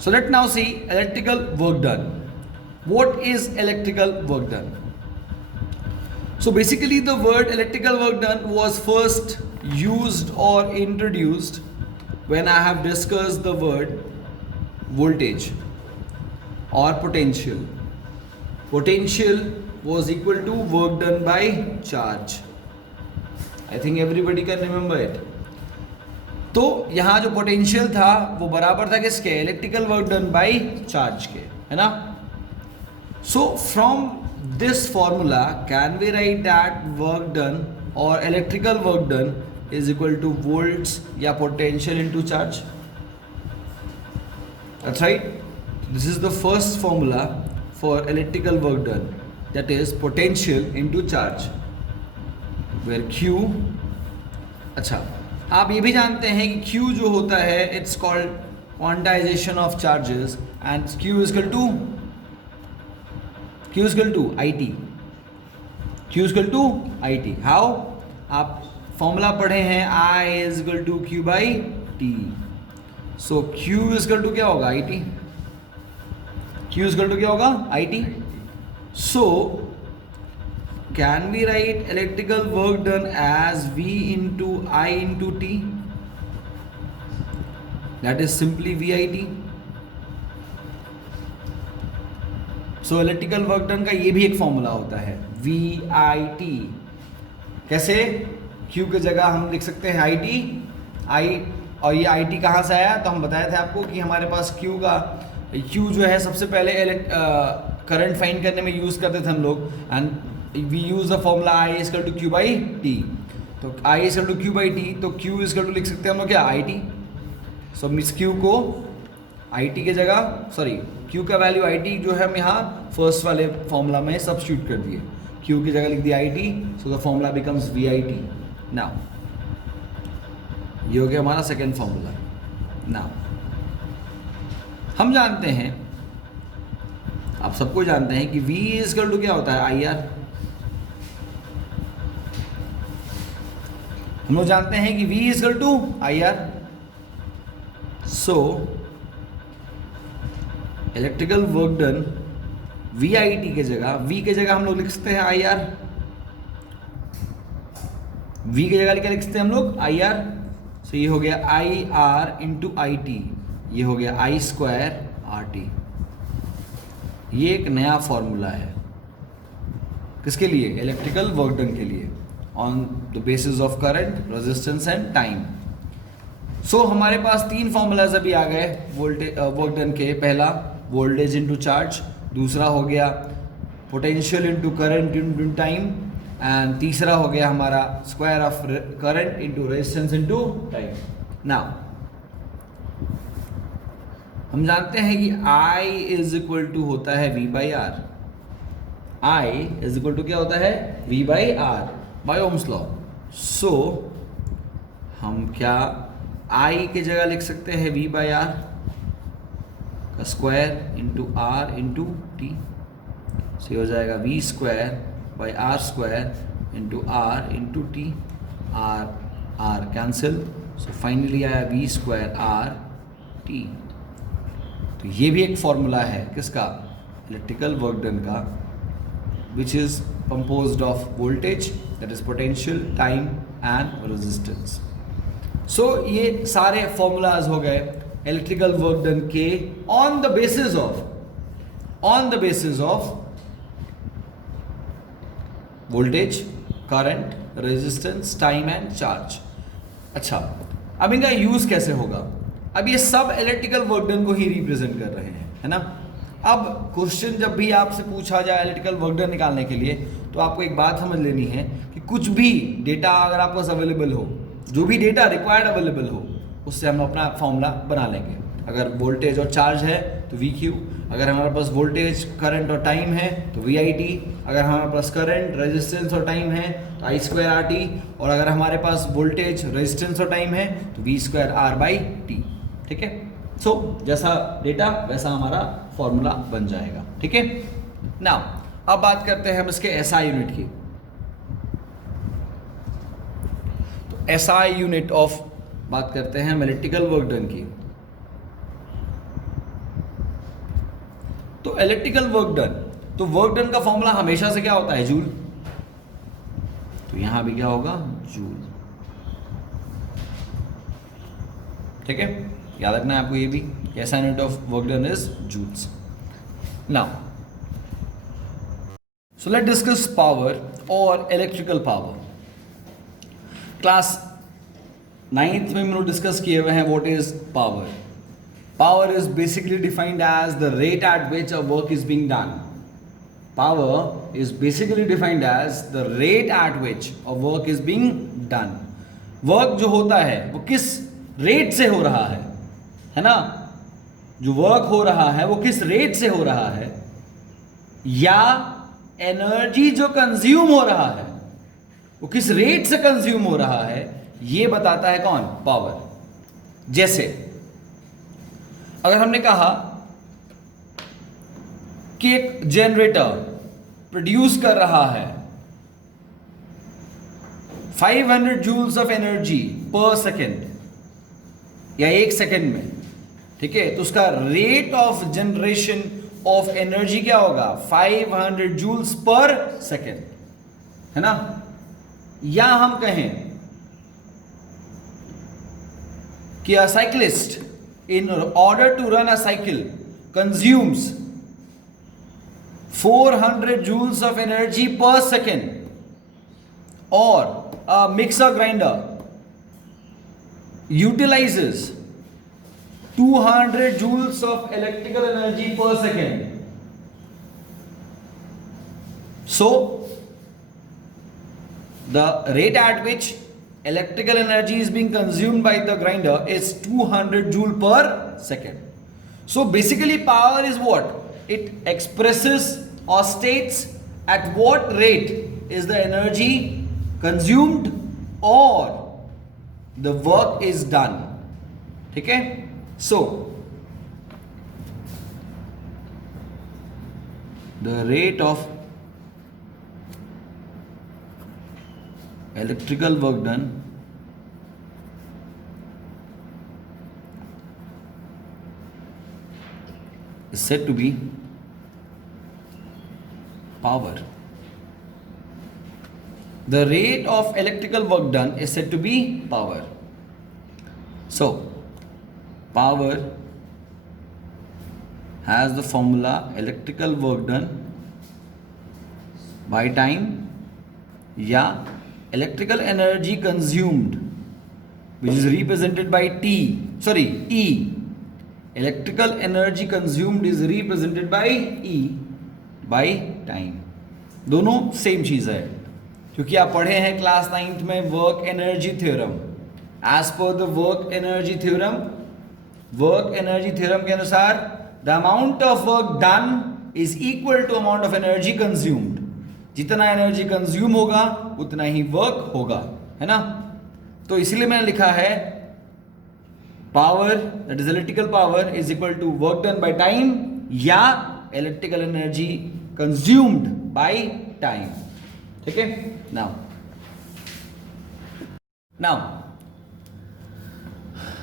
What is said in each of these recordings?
So let now see electrical work done. What is electrical work done? So basically the word electrical work done was first used or introduced when I have discussed the word voltage or potential. Potential was equal to work done by charge. I think everybody can remember it. तो यहाँ जो potential था वो बराबर था किसके? Electrical work done by charge के, है ना? So from this formula can we write that work done और electrical work done is equal to volts या potential into charge. That's right. This is the first formula for electrical work done, that is potential into charge, where Q. अच्छा, आप ये भी जानते हैं कि Q जो होता है it's called quantisation of charges and Q is equal to IT. Q is equal to IT. How? आप फॉर्मूला पढ़े हैं I is equal to Q by T. So Q is equal to क्या होगा? IT. Q is equal to क्या होगा? IT. So can we write electrical work done as V into I into T? That is simply VIT. So electrical work done का ये भी एक formula होता है VIT. कैसे? Q की जगह हम लिख सकते हैं IT. I और ये IT कहाँ से आया? तो हम बताए थे आपको कि हमारे पास Q जो है सबसे पहले करंट फाइंड करने में यूज़ करते थे हम लोग, and we use the formula I is equal to Q by T. तो I is equal to Q by T, तो Q इज इक्वल टू लिख सकते हैं हम लोग क्या? IT. सो मिस Q को IT के जगह, सॉरी Q का वैल्यू IT जो है हम यहाँ फर्स्ट वाले फॉर्मूला में सब्स्टिट्यूट कर दिए, Q की जगह लिख दिया IT. So the formula becomes VIT. Now ये हो गया हमारा सेकेंड फॉर्मूला. नाउ हम जानते हैं, आप सबको जानते हैं कि V इज इक्वल टू क्या होता है? IR. हम लोग जानते हैं कि V is equal to IR. So electrical work done VIT के जगह, V के जगह हम लोग लिख सकते हैं IR. V के जगह क्या लिख सकते हैं हम लोग? IR. सो ये हो गया IR इंटू IT. ये हो गया I स्क्वायर RT. ये एक नया फॉर्मूला है किसके लिए? इलेक्ट्रिकल वर्क डन के लिए, on the basis of current, resistance and time. So हमारे पास तीन फॉर्मूलाज अभी आ गए वोल्टेज वर्क डन के. पहला वोल्टेज इनटू चार्ज, दूसरा हो गया potential into current into time, and तीसरा हो गया हमारा square of current into resistance into time. Now हम जानते हैं कि I इज इक्वल टू होता है V by R. I is equal to क्या होता है? V by R, by Ohm's law. So हम क्या I की जगह लिख सकते हैं V बाई आर का square into R into T. So हो जाएगा V square by R square into R into T. R cancel. So finally आया V स्क्वायर R T. तो ये भी एक फॉर्मूला है किसका? इलेक्ट्रिकल वर्क डन का, which is composed of voltage, that is potential, time and resistance. So ये सारे फॉर्मूलाज हो गए इलेक्ट्रिकल वर्क डन के on the basis of voltage, current, resistance, time and charge. अच्छा, अब इनका यूज कैसे होगा? अब ये सब इलेक्ट्रिकल वर्क डन को ही रिप्रेजेंट कर रहे हैं, है ना? अब क्वेश्चन जब भी आपसे पूछा जाए इलेक्ट्रिकल वर्क डन निकालने के लिए, तो आपको एक बात समझ लेनी है कि कुछ भी डेटा अगर आपके पास अवेलेबल हो, जो भी डेटा रिक्वायर्ड अवेलेबल हो, उससे हम अपना फॉर्मूला बना लेंगे. अगर वोल्टेज और चार्ज है तो VQ, अगर हमारे पास वोल्टेज, करंट और टाइम है तो VIT, अगर हमारे पास करंट, रेजिस्टेंस और टाइम है तो I स्क्वायर RT, और अगर हमारे पास वोल्टेज, रेजिस्टेंस और टाइम है तो V square R by T. ठीक है? सो जैसा डेटा वैसा हमारा फॉर्मूला बन जाएगा. ठीक है? नाउ अब बात करते हैं हम इसके SI यूनिट की. तो SI यूनिट ऑफ बात करते हैं हम इलेक्ट्रिकल वर्क डन की. तो इलेक्ट्रिकल वर्क डन, तो वर्क डन का फॉर्मूला हमेशा से क्या होता है? जूल। तो यहां भी क्या होगा? जूल। ठीक है, याद रखना है आपको ये भी, ऐसा unit of work done is joules. Now so let discuss power और इलेक्ट्रिकल पावर। क्लास 9th में हम लोग डिस्कस किए हुए हैं what is power. Power is basically defined as the rate at which a work is being done. Power is basically defined as the rate at which a work is being done. Work जो होता है वो किस rate से हो रहा है ना? जो वर्क हो रहा है वो किस रेट से हो रहा है, या एनर्जी जो कंज्यूम हो रहा है वो किस रेट से कंज्यूम हो रहा है, ये बताता है कौन? पावर। जैसे अगर हमने कहा कि एक जनरेटर प्रोड्यूस कर रहा है 500 जूल्स ऑफ एनर्जी पर सेकेंड, या एक सेकेंड में, ठीक है, तो उसका rate of generation of energy क्या होगा? 500 जूल्स पर सेकेंड, है ना? या हम कहें कि a cyclist in order to run a cycle consumes 400 joules of energy per second, or a mixer grinder utilizes 200 joules of electrical energy per second. So the rate at which electrical energy is being consumed by the grinder is 200 joule per second. So basically power is what? It expresses or states at what rate is the energy consumed or the work is done. ठीक है? So the rate of electrical work done is said to be power. The rate of electrical work done is said to be power. So power has the formula electrical work done by time या electrical energy consumed, which is represented by E. Electrical energy consumed is represented by E by time. दोनों same चीज है, क्योंकि आप पढ़े हैं class 9th में work energy theorem. As per the work energy theorem के अनुसार the amount of work done is equal to amount of energy consumed. जितना एनर्जी कंज्यूम होगा उतना ही वर्क होगा, है ना? तो इसलिए मैंने लिखा है power, that is electrical power, is equal to work done by time या electrical energy consumed by time. ठीक है? Now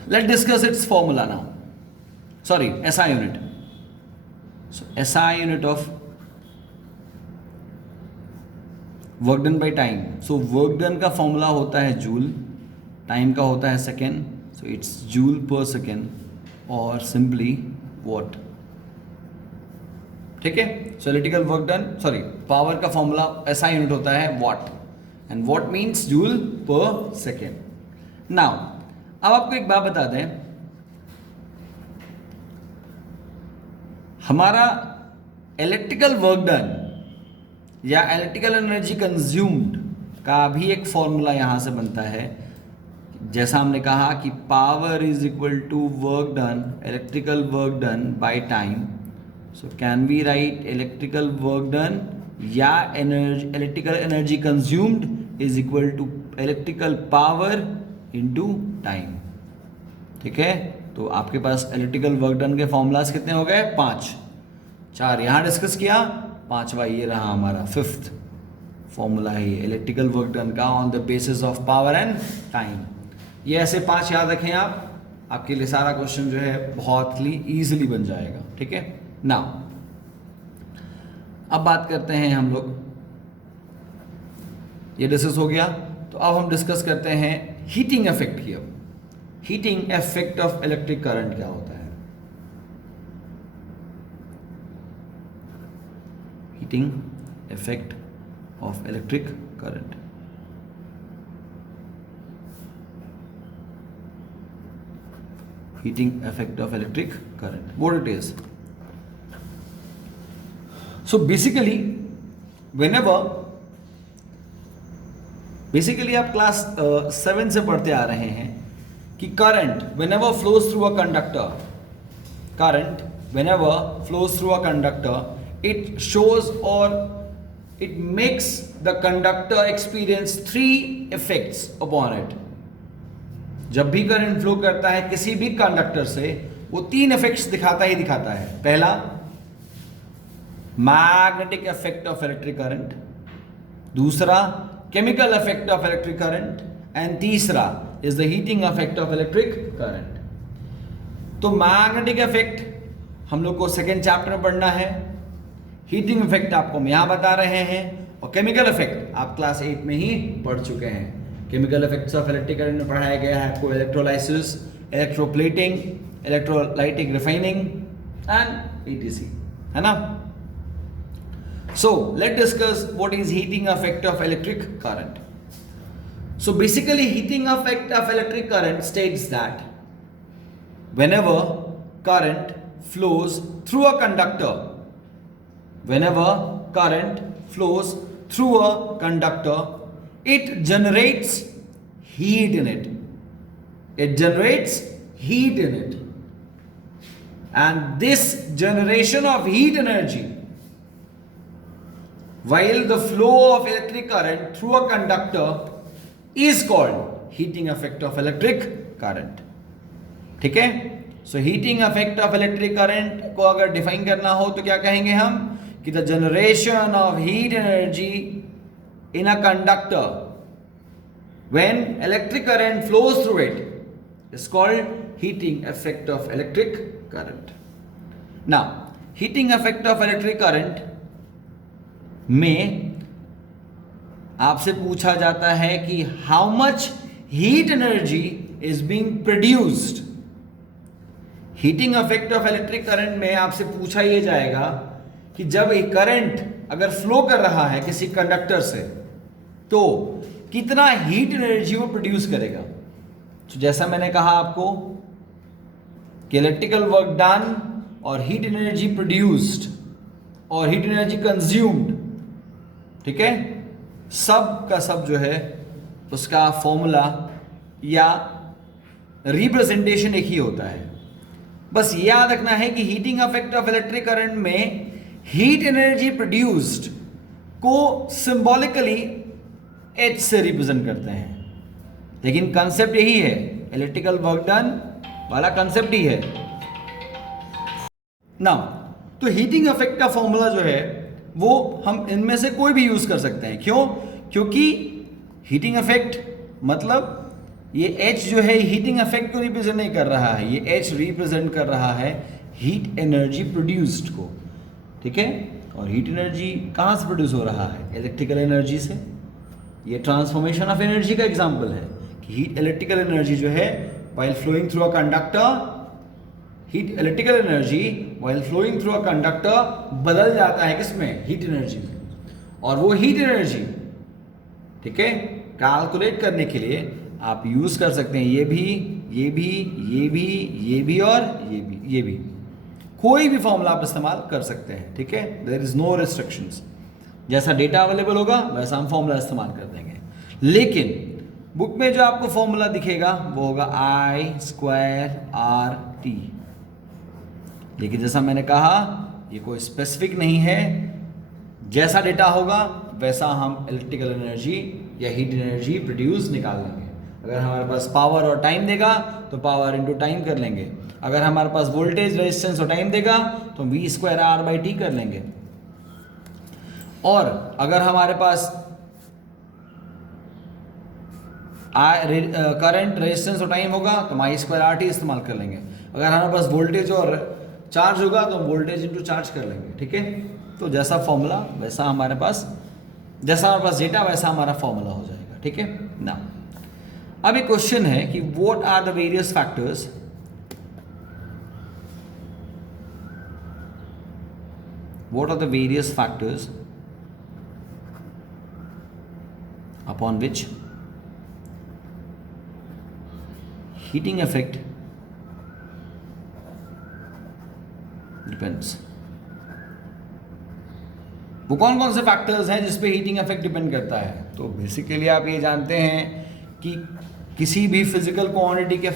let discuss its formula now. Sorry, SI unit. So SI unit of work done by time. So work done का formula होता है joule, time का होता है second, so it's joule per second, और simply watt. ठीक है? So electrical work done, sorry, power का फॉर्मूला SI यूनिट होता है what, and what means joule per second. Now अब आपको एक बात बता दें, हमारा इलेक्ट्रिकल वर्क डन या इलेक्ट्रिकल एनर्जी कंज्यूम्ड का भी एक फॉर्मूला यहां से बनता है। जैसा हमने कहा कि power is equal to work done, electrical work done by time. So can we write electrical work done या electrical energy consumed is equal to electrical power into time. ठीक है? तो आपके पास इलेक्ट्रिकल वर्क डन के formulas कितने हो गए? 5। 4 यहां डिस्कस किया, 5वां ये रहा हमारा 5th फॉर्मूला है ये इलेक्ट्रिकल वर्क डन का on the basis of power and time. ये ऐसे 5 याद रखें आप, आपके लिए सारा क्वेश्चन जो है बहुत ही ईजिली बन जाएगा। ठीक है? नाउ अब बात करते हैं हम लोग, ये डिस्कस हो गया, तो अब हम डिस्कस करते हैं हीटिंग इफेक्ट की। अब heating effect of electric current क्या होता है? Heating effect of electric current. heating effect of electric current, what it is. So basically आप क्लास 7 से पढ़ते आ रहे हैं कि current whenever flows through a conductor, it shows or it makes the conductor experience 3 effects upon it. जब भी current flow करता है किसी भी कंडक्टर से, वो 3 इफेक्ट्स दिखाता ही दिखाता है। पहला, magnetic effect of electric current, दूसरा chemical effect of electric current, and तीसरा is the heating effect of electric current. तो मैग्नेटिक इफेक्ट हम लोग को सेकेंड चैप्टर में पढ़ना है, हीटिंग इफेक्ट आपको हम यहां बता रहे हैं, और केमिकल इफेक्ट आप क्लास 8 में ही पढ़ चुके हैं। Chemical effects of electric current में पढ़ाया गया है आपको electrolysis, electroplating, electrolytic refining and etc, है ना। सो let discuss what is heating effect of electric current. So basically heating effect of electric current states that whenever current flows through a conductor, it generates heat in it. And this generation of heat energy, while the flow of electric current through a conductor, is called heating effect of electric current. ठीक है? So heating effect of electric current को अगर define करना हो तो क्या कहेंगे हम कि the generation of heat energy in a conductor when electric current flows through it is called heating effect of electric current. Now, heating effect of electric current में आपसे पूछा जाता है कि how much heat energy is being produced. Heating effect of electric current में आपसे पूछा यह जाएगा कि जब एक करंट अगर फ्लो कर रहा है किसी कंडक्टर से तो कितना हीट एनर्जी वो प्रोड्यूस करेगा। तो जैसा मैंने कहा आपको कि इलेक्ट्रिकल वर्क डन और हीट एनर्जी प्रोड्यूस्ड और हीट एनर्जी कंज्यूम्ड, ठीक है, सब का सब जो है उसका फॉर्मूला या रिप्रेजेंटेशन एक ही होता है। बस याद रखना है कि heating effect of electric current में हीट एनर्जी प्रोड्यूस्ड को सिंबॉलिकली H से रिप्रेजेंट करते हैं, लेकिन कंसेप्ट यही है, इलेक्ट्रिकल वर्क डन वाला कंसेप्ट ही है ना। तो हीटिंग इफेक्ट का फॉर्मूला जो है वो हम इनमें से कोई भी यूज कर सकते हैं। क्यों? क्योंकि हीटिंग इफेक्ट मतलब ये H जो है हीटिंग इफेक्ट को रिप्रेजेंट नहीं कर रहा है, ये H रिप्रेजेंट कर रहा है हीट एनर्जी प्रोड्यूस्ड को, ठीक है। और हीट एनर्जी कहाँ से प्रोड्यूस हो रहा है? इलेक्ट्रिकल एनर्जी से। ये ट्रांसफॉर्मेशन ऑफ एनर्जी का एग्जांपल है कि हीट इलेक्ट्रिकल एनर्जी जो है while flowing through a conductor, heat electrical energy while flowing through a conductor बदल जाता है किसमें? हीट एनर्जी में। और वो हीट एनर्जी, ठीक है, कैलकुलेट करने के लिए आप यूज कर सकते हैं ये भी, ये भी, ये भी, ये भी और ये भी, ये भी, कोई भी फॉर्मूला आप इस्तेमाल कर सकते हैं, ठीक है। देयर इज नो रिस्ट्रिक्शंस, जैसा डेटा अवेलेबल होगा वैसा हम फॉर्मूला इस्तेमाल कर देंगे। लेकिन बुक में जो आपको फॉर्मूला दिखेगा वो होगा I²RT। लेकिन जैसा मैंने कहा ये कोई स्पेसिफिक नहीं है, जैसा डेटा होगा वैसा हम इलेक्ट्रिकल एनर्जी या हीट एनर्जी प्रोड्यूस निकाल लेंगे। अगर हमारे पास पावर और टाइम देगा तो पावर इंटू टाइम कर लेंगे, अगर हमारे पास वोल्टेज, रेजिस्टेंस और टाइम देगा तो V²R/T कर लेंगे, और अगर हमारे पास करंट, रेजिस्टेंस और टाइम होगा तो I²RT इस्तेमाल कर लेंगे। अगर हमारे पास वोल्टेज और चार्ज होगा तो वोल्टेज इंटू चार्ज कर लेंगे, ठीक है। तो जैसा फॉर्मूला वैसा हमारे पास, जैसा हमारे पास डेटा वैसा हमारा फॉर्मूला हो जाएगा, ठीक है ना। अब एक क्वेश्चन है कि what are the various factors upon which heating effect depends। वो कौन कौन से फैक्टर्स हैं जिस पे हीटिंग इफेक्ट डिपेंड करता है? तो बेसिकली आप ये जानते हैं कि किसी भी फिजिकल क्वांटिटी के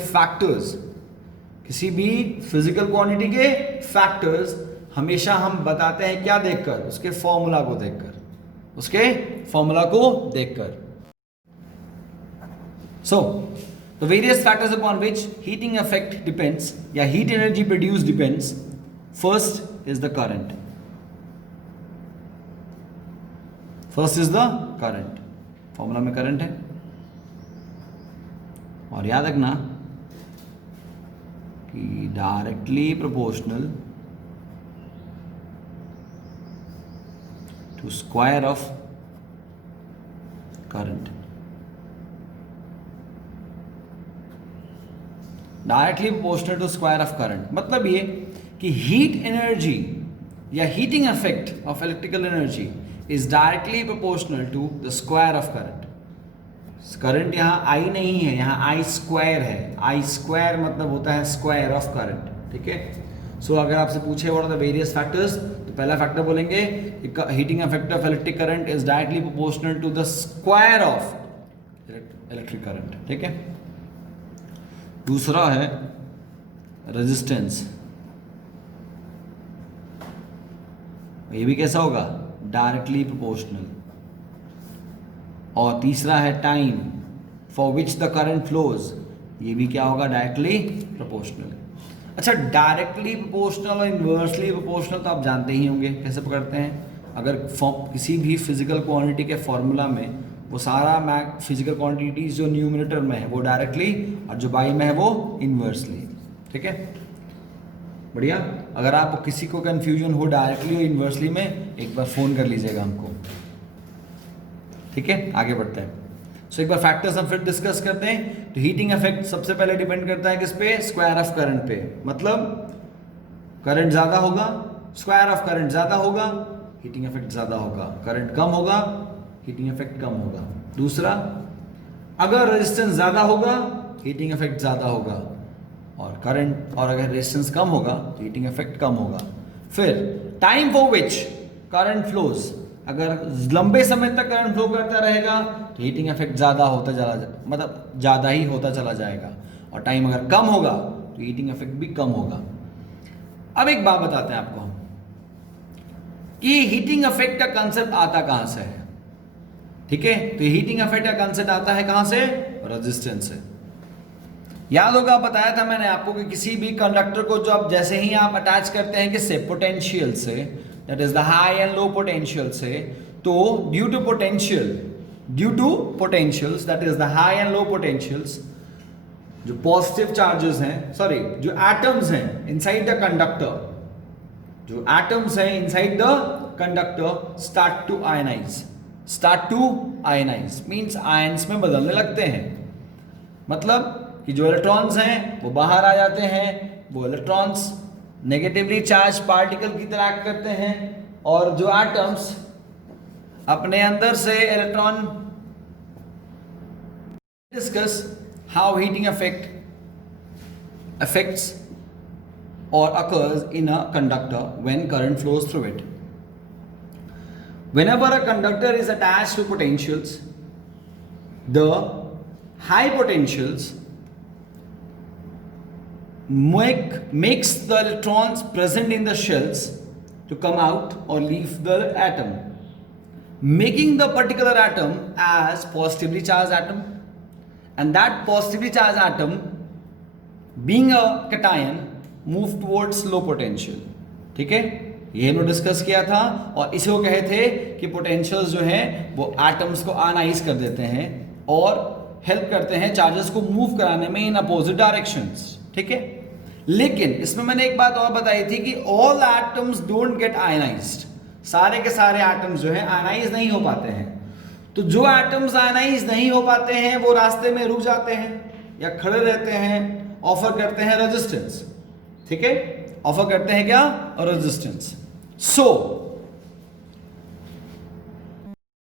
फैक्टर्स हमेशा हम बताते हैं क्या देखकर? उसके फॉर्मूला को देखकर। So the various factors upon which heating effect depends या heat energy produce depends. First is the current. Formula में करंट है, और याद रखना कि directly proportional to square of current. Directly proportional to square of current मतलब ये कि हीट एनर्जी या heating effect of electrical energy is directly proportional to the square of current. Current यहाँ आई नहीं है, यहाँ आई स्क्वायर है। आई स्क्वायर मतलब होता है स्क्वायर ऑफ करंट, ठीक है। सो अगर आपसे पूछे what are the various factors, तो पहला फैक्टर बोलेंगे heating effect of electric current is directly proportional to the square of electric current, ठीक है। दूसरा है रेजिस्टेंस, ये भी कैसा होगा? Directly proportional. और तीसरा है time for which the current flows, ये भी क्या होगा? Directly proportional. अच्छा, डायरेक्टली प्रोपोर्शनल और इन्वर्सली प्रोपोर्शनल तो आप जानते ही होंगे कैसे पकड़ते हैं। अगर किसी भी फिजिकल क्वांटिटी के फॉर्मूला में वो सारा फिजिकल क्वांटिटीज जो न्यूमरेटर में है वो डायरेक्टली और जो बाई में है वो इन्वर्सली, ठीक है। बढ़िया। अगर आप किसी को कंफ्यूजन हो डायरेक्टली और इन्वर्सली में, एक बार फोन कर लीजिएगा हमको, ठीक है। आगे बढ़ते हैं। सो एक बार फैक्टर्स हम फिर डिस्कस करते हैं। तो हीटिंग इफेक्ट सबसे पहले डिपेंड करता है किस पे? स्क्वायर ऑफ करंट पे। मतलब करंट ज्यादा होगा, स्क्वायर ऑफ करंट ज्यादा होगा, हीटिंग इफेक्ट ज्यादा होगा। करंट कम होगा, हीटिंग इफेक्ट कम होगा। दूसरा, अगर रेजिस्टेंस ज्यादा होगा, हीटिंग इफेक्ट ज्यादा होगा। और करंट और अगर रेजिस्टेंस कम होगा तो हीटिंग इफेक्ट कम होगा। फिर time for which current flows, अगर लंबे समय तक करंट फ्लो करता रहेगा तो हीटिंग इफेक्ट ज्यादा होता मतलब ज्यादा ही होता चला जाएगा। और टाइम अगर कम होगा तो हीटिंग इफेक्ट भी कम होगा। अब एक बात बताते हैं आपको कि हीटिंग इफेक्ट का कंसेप्ट आता कहां से है, ठीक है। तो हीटिंग इफेक्ट का कंसेप्ट आता है कहां से? रेजिस्टेंस से। याद होगा, बताया था मैंने आपको कि किसी भी कंडक्टर को जो आप जैसे ही आप अटैच करते हैं किससे? पोटेंशियल से, that is the high and low potential से। तो due to potentials that is the high and low potentials, जो पॉजिटिव चार्जेस हैं, सॉरी जो एटम्स हैं इनसाइड द कंडक्टर, जो एटम्स हैं inside the conductor start to ionize means ions में बदलने लगते हैं। मतलब कि जो इलेक्ट्रॉन्स हैं वो बाहर आ जाते हैं, वो इलेक्ट्रॉन्स नेगेटिवली चार्ज पार्टिकल की तरह एक्ट करते हैं, और जो एटम्स अपने अंदर से electron. Discuss how heating affects or occurs in a conductor when current flows through it. Whenever a conductor is attached to potentials, the high potentials makes the electrons present in the shells to come out or leave the atom, making the particular atom as positively charged atom, and that positively charged atom being a cation move towards low potential. ठीक है, ये हमने discuss किया था, और इसी को कहे थे कि पोटेंशियल्स जो हैं वो एटम्स को आयनाइज कर देते हैं और हेल्प करते हैं चार्जेस को मूव कराने में इन अपोजिट डायरेक्शंस। ठीक है, लेकिन इसमें मैंने एक बात और बताई थी कि all atoms don't get ionised, सारे के सारे एटम्स जो है आयनाइज नहीं हो पाते हैं। तो जो एटम्स आयनाइज नहीं हो पाते हैं वो रास्ते में रुक जाते हैं या खड़े रहते हैं, ऑफर करते हैं रेजिस्टेंस। ठीक है, ऑफर करते हैं क्या? रेजिस्टेंस। सो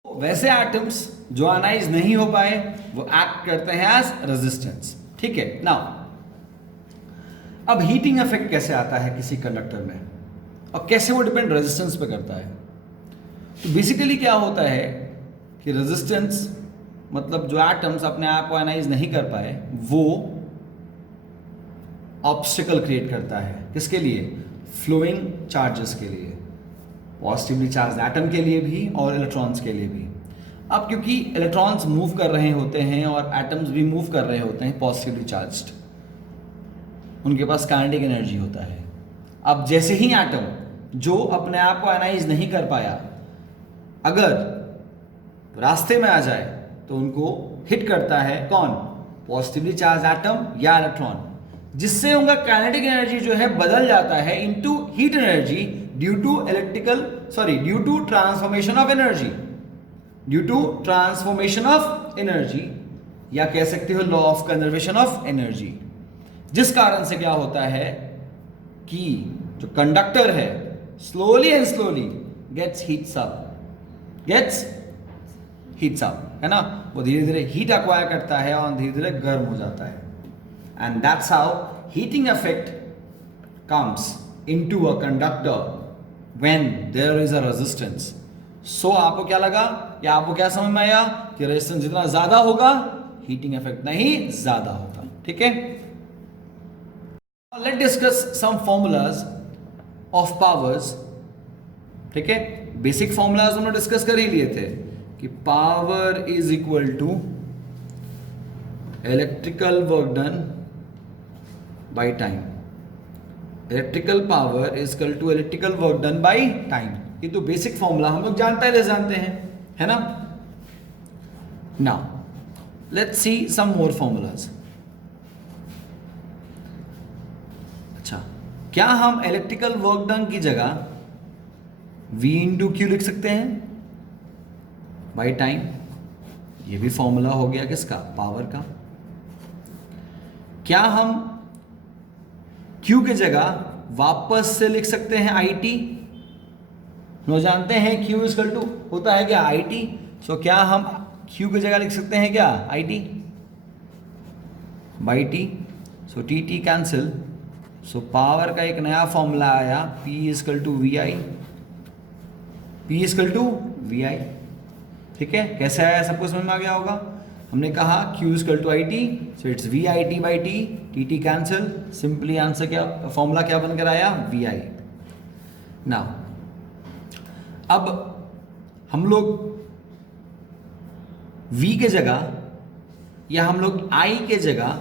वैसे एटम्स जो आयनाइज नहीं हो पाए वो एक्ट करते हैं एज रेजिस्टेंस। ठीक है, नाउ अब हीटिंग इफेक्ट कैसे आता है किसी कंडक्टर में और कैसे वो डिपेंड रेजिस्टेंस पे करता है? तो बेसिकली क्या होता है कि रेजिस्टेंस मतलब जो एटम्स अपने आप को आयनाइज नहीं कर पाए वो ऑब्स्टिकल क्रिएट करता है। किसके लिए? फ्लोइंग चार्जेस के लिए, पॉजिटिवली चार्ज एटम के लिए भी और इलेक्ट्रॉन्स के लिए भी। अब क्योंकि इलेक्ट्रॉन्स मूव कर रहे होते हैं और एटम्स भी मूव कर रहे होते हैं पॉजिटिवली चार्ज्ड, उनके पास काइनेटिक एनर्जी होता है। अब जैसे ही एटम जो अपने आप को आयनाइज नहीं कर पाया अगर रास्ते में आ जाए तो उनको हिट करता है कौन? पॉजिटिवली चार्ज एटम या इलेक्ट्रॉन, जिससे उनका काइनेटिक एनर्जी जो है बदल जाता है into heat energy due to transformation of energy, या कह सकते हो law of conservation of energy. जिस कारण से क्या होता है कि जो कंडक्टर है slowly and slowly gets heats up, है ना, वो धीरे धीरे हीट अक्वायर करता है और धीरे धीरे गर्म हो जाता है। And that's how heating effect comes into a conductor when there is a resistance. So आपको क्या लगा या आपको क्या समझ में आया कि रेजिस्टेंस जितना ज्यादा होगा हीटिंग इफेक्ट नहीं ज्यादा होगा। ठीक है, let's discuss some formulas of powers. ठीक है, बेसिक फॉर्मूलाज हमने डिस्कस कर ही लिए थे कि power is equal to electrical work done by time. Electrical power is equal to electrical work done by time. ये तो बेसिक फॉर्मूला हम लोग जानते हैं, है ना। Now let's see some more formulas. अच्छा, क्या हम इलेक्ट्रिकल वर्क डन की जगह V इंटू क्यू लिख सकते हैं बाई टाइम? ये भी फॉर्मूला हो गया किसका? पावर का। क्या हम Q की जगह वापस से लिख सकते हैं IT? हम जानते हैं Q इक्वल टू होता है क्या? IT। सो क्या हम Q की जगह लिख सकते हैं क्या? IT by T। So TT cancel. So power का एक नया फॉर्मूला आया P equal to VI। P equal to VI। ठीक है, कैसे आया सबको समझ में आ गया होगा। हमने कहा Q equal to IT, so it's VIT by T, TT cancel, simply answer क्या फॉर्मूला क्या बनकर आया? VI। नाउ अब हम लोग V के जगह या हम लोग I के जगह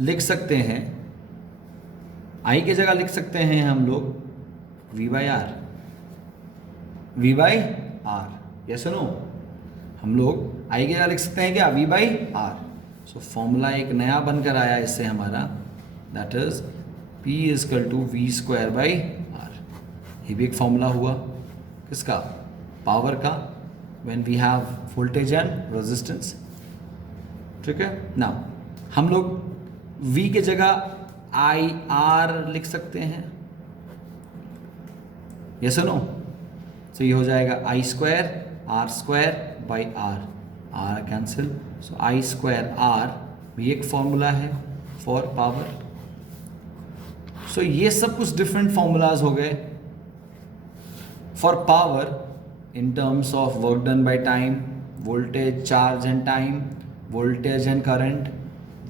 लिख सकते हैं, I के जगह लिख सकते हैं हम लोग V by R। V by R, yes no, हम लोग I के जगह लिख सकते हैं क्या? V by R। So formula एक नया बनकर आया इससे हमारा, that is P equal to V square by R। ये भी एक फॉर्मूला हुआ किसका? पावर का, when we have voltage and resistance. ठीक है, नाउ हम लोग V के जगह IR लिख सकते हैं, यस नो। तो ये हो जाएगा I square R square by R cancel. So I square R भी एक फॉर्मूला है फॉर पावर। सो ये सब कुछ डिफरेंट फॉर्मूलाज हो गए for power in terms of work done by time, voltage, charge and time, voltage and current,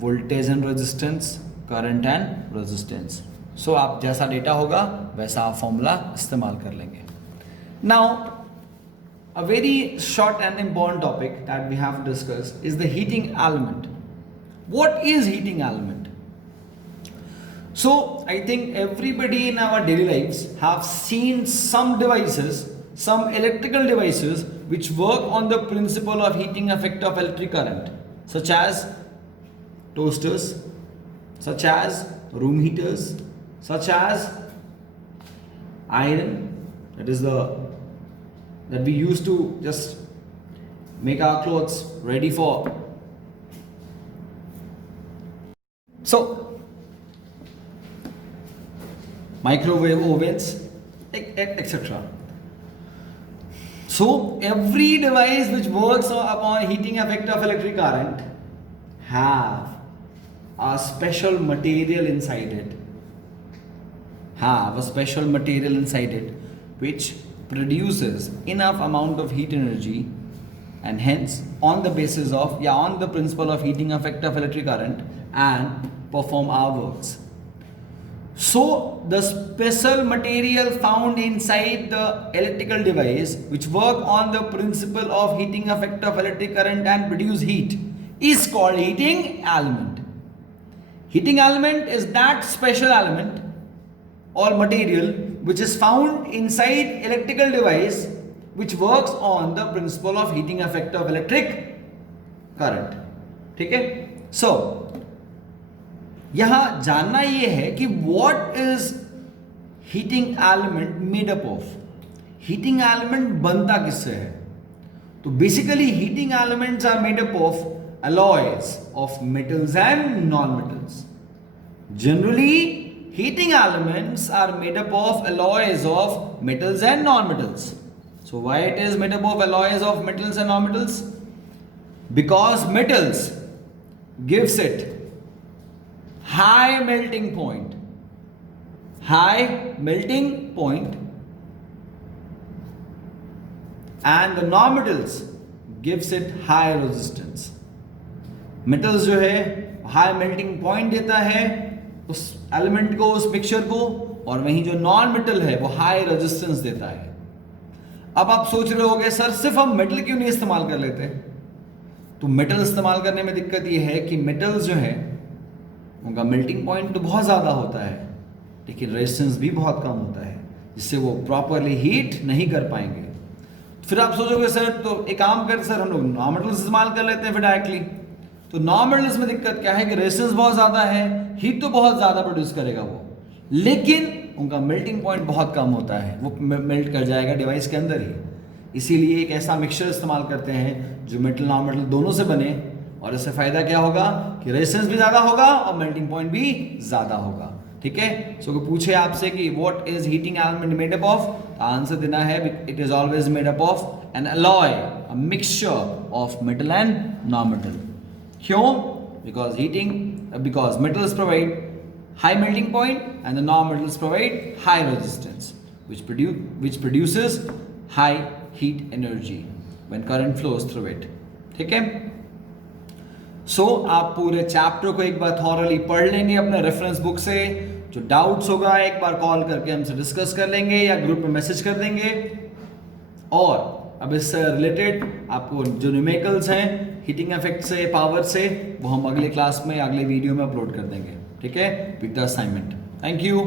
voltage and resistance, current and resistance. So आप जैसा डेटा होगा वैसा आप फॉर्मूला इस्तेमाल कर लेंगे. Now a very short and important topic that we have discussed is the heating element. What is heating element? So I think everybody in our daily lives have seen some devices, some electrical devices which work on the principle of heating effect of electric current, such as toasters, such as room heaters such as iron, that we use to just make our clothes ready for. So microwave ovens, etc. So every device which works upon heating effect of electric current have a special material inside it, which produces enough amount of heat energy, and hence on the principle of heating effect of electric current and perform our works. So the special material found inside the electrical device which work on the principle of heating effect of electric current and produce heat is called heating element. Heating element is that special element or material which is found inside electrical device which works on the principle of heating effect of electric current. ठीक है? So यहां जानना यह है कि what is heating element made up of. Heating element बनता किससे है? तो basically heating elements are made up of alloys of metals and non metals. Generally heating elements are made up of alloys of metals and non metals. So why it is made up of alloys of metals and non metals? Because metals gives it high melting point, and the non-metals gives it high resistance. metals जो है high melting point देता है उस element को, उस mixture को, और वहीं जो non metal है वो high resistance देता है. अब आप सोच रहे होगे सर सिर्फ हम metal क्यों नहीं इस्तेमाल कर लेते? तो metal इस्तेमाल करने में दिक्कत ये है कि metals जो है उनका मेल्टिंग पॉइंट तो बहुत ज़्यादा होता है लेकिन रेजिस्टेंस भी बहुत कम होता है, जिससे वो प्रॉपरली हीट नहीं कर पाएंगे. फिर आप सोचोगे सर तो एक काम कर सर हम लोग नॉन मेटल्स इस्तेमाल कर लेते हैं फिर डायरेक्टली. तो नॉन मेटल्स में दिक्कत क्या है कि रेजिस्टेंस बहुत ज़्यादा है, हीट तो बहुत ज़्यादा प्रोड्यूस करेगा वो, लेकिन उनका मेल्टिंग पॉइंट बहुत कम होता है, वो मेल्ट कर जाएगा डिवाइस के अंदर ही. इसीलिए एक ऐसा मिक्सचर इस्तेमाल करते हैं जो मेटल नॉन मेटल दोनों से बने, और इससे फायदा क्या होगा कि रेजिस्टेंस भी ज्यादा होगा और मेल्टिंग पॉइंट भी ज्यादा होगा. ठीक है? सो पूछे आपसे कि what is heating element made up of, तो आंसर देना है it is always made up of an alloy, a mixture of metal and non metal. क्यों? Because metals provide high melting point and the non-metals provide high resistance which produces high heat energy when current flows through it. ठीक है? सो आप पूरे chapter को एक बार thoroughly पढ़ लेंगे अपने रेफरेंस बुक से. जो डाउट्स होगा एक बार कॉल करके हमसे डिस्कस कर लेंगे या ग्रुप में मैसेज कर देंगे. और अब इससे रिलेटेड आपको जो न्यूमेरिकल्स हैं हीटिंग इफेक्ट से, पावर से, वो हम अगले क्लास में, अगले वीडियो में अपलोड कर देंगे. ठीक है? With the assignment. Thank you.